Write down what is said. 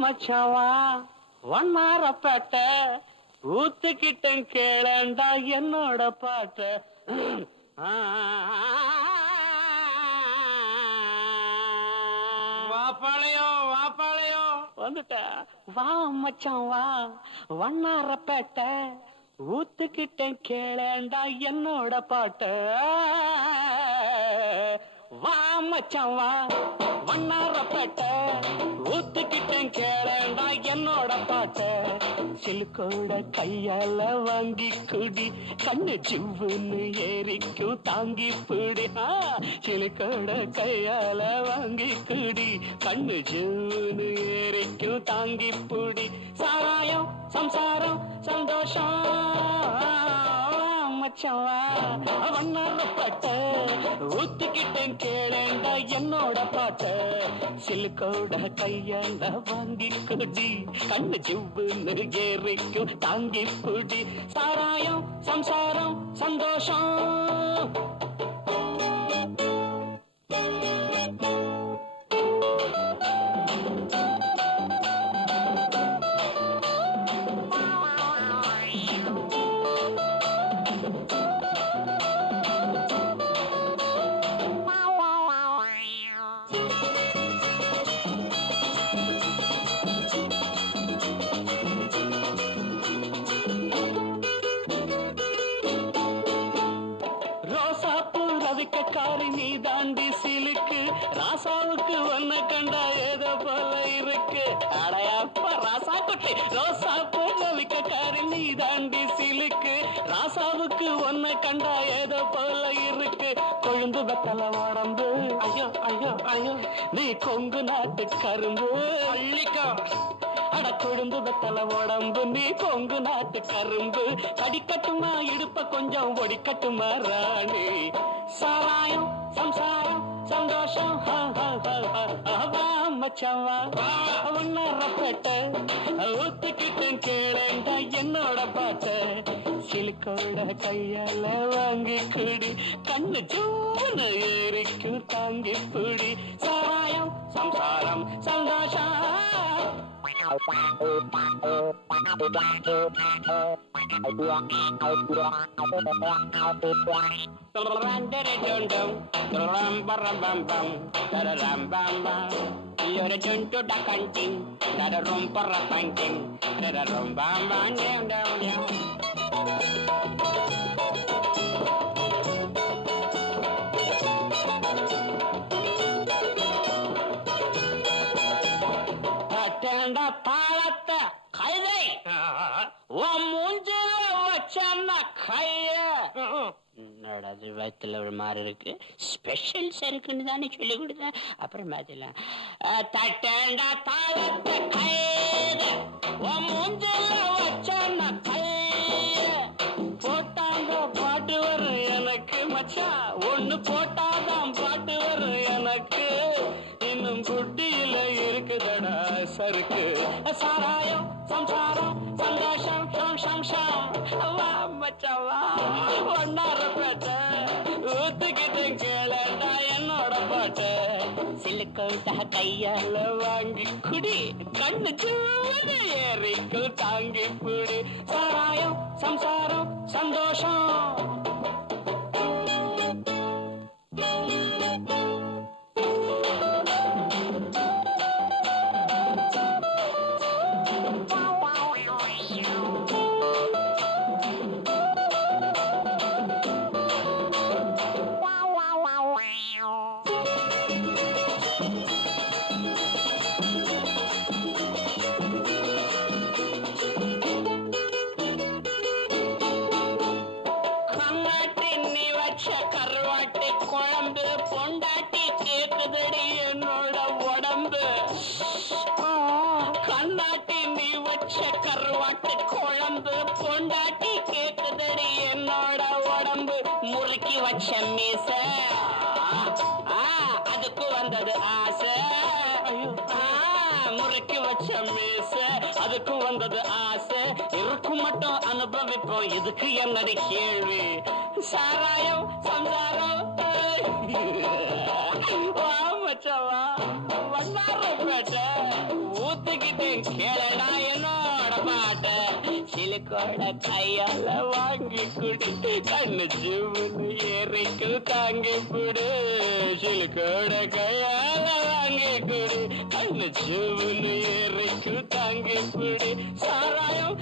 மச்சாவா வண்ணாரப்பேட்ட ஊத்துக்கிட்டன் கேளண்டா என்னோட பாட்ட. வாப்பாளையம் வாப்பாளையம் வந்துட்ட. வா மச்சான் வா வண்ணாரப்பேட்ட ஊத்துக்கிட்டன் கேளண்டா என்னோட பாட்ட. வா மச்சான் வா வண்ணாரப்பேட்ட ஊத்துக்கிட்டேன் கேளேண்டா என்னோட பாட்ட. சிலுக்கோட கையால வாங்கி குடி கண்ணு ஜிவ்வுன்னு ஏறிக்கும் தாங்கி பிடி. சிலுக்கோட கையால வாங்கி குடி கண்ணு ஜிவ்வுன்னு ஏறிக்கும் தாங்கி பிடி. சாராயம் சம்சாரம் சந்தோஷம் மச்சவா வண்ணாரப்பட்ட ஊத்துக்கிட்டேன் கேளேண்டா என்னோட பாட்ட. சிலுக்கோட கையால வாங்கி குடி கண்ணு ஜிவ்வுன்னு ஏறிக்கும் தாங்கி புடி. சாராயம் சம்சாரம் சந்தோஷம். காரி நீ தாண்டி சிலுக்கு ராசாவுக்கு ஒன்ன கண்டா ஏதோ போல இருக்கு. அடையாப்ப ராசா குட்டி ரோசா போவிக்க காரி நீ தாண்டி சிலுக்கு ராசாவுக்கு ஒன்ன கண்டா ஏதோ போல இருக்கு. கொழுந்து வெத்தல உடம்பு ஐயோ ஐயோ ஐயோ நீ கொங்கு நாட்டு கரும்பு அள்ளிக்கோ. அட கொழுந்து வெத்தல உடம்பு நீ கொங்கு நாட்டு கரும்பு. கடிக்கட்டுமா இடுப்ப கொஞ்சம் ஒடிக்கட்டுமா ராணி. சாராயம் சம்சாரம் சந்தோஷம் மச்சவா வண்ணாரப்பேட்ட ஊத்துக்கிட்டேன் கேளேண்டா என்னோட பாட்ட. சிலுக்கோட கையால வாங்கி குடி கண்ணு ஜூன்னு ஏறிக்கும் தாங்கி புடி. சாராயம் சம்சாரம் சந்தோஷம். தாளத்தை கைதை மூஞ்சில வச்ச கைய நடது வயத்துல ஒரு மாதிரி இருக்கு. ஸ்பெஷல் சருக்குன்னு தானே சொல்லி கொடுத்தேன். அப்புறம் பாத்தீங்களா தட்டேண்டா தாளத்தை கைத மூஞ்சில வச்ச கைய. போட்டாங்க பாட்டு வரும் எனக்கு மச்சா ஒண்ணு போட்டாதான் பாட்டு வரும் எனக்கு. இன்னும் குட்டியில இருக்குதடா சருக்கு. சாராயம் சம்சாரம் சந்தோஷம் மச்சவா ஒன்னாரப்பேட்ட ஊத்துக்கிட்டேன் கேளடா என்னோட பாட்ட. சிலுக்கோட கையால வாங்கி குடி கண்ணு ஜூன்னு ஏறிக்கும் தாங்கி புடி. சாராயம் சம்சாரம் சந்தோஷம். கருவாட்டு குழம்பு பொண்டாட்டி கேக்குதடி என்னோட உடம்பு. கண்ணாட்டி நீ வச்ச கருவாட்டு குழம்பு பொண்டாட்டி கேக்குதடி என்னோட உடம்பு. முறுக்கி வச்ச மீச அதுக்கு வந்தது ஆசை. முறுக்கி வச்ச மீச அதுக்கு வந்தது ஆசை. இருக்கும் மட்டும் அனுபவிப்போம் இதுக்கு என்னடி கேள்வி. சாராயம் சம்சாரம் மச்சவா வண்ணாரப்பேட்ட ஒத்துக்கிட்டேன் கேளடா என்னோட பாட்ட சிலுக்கோட கையால வாங்கி குடி கண்ணு ஜீவனு ஏறிக்கு தாங்கி புடு சிலுக்கோட கையால வாங்கி குடி கண்ணு ஜீவனு ஏறிக்கு தாங்கி புடி சாராயம்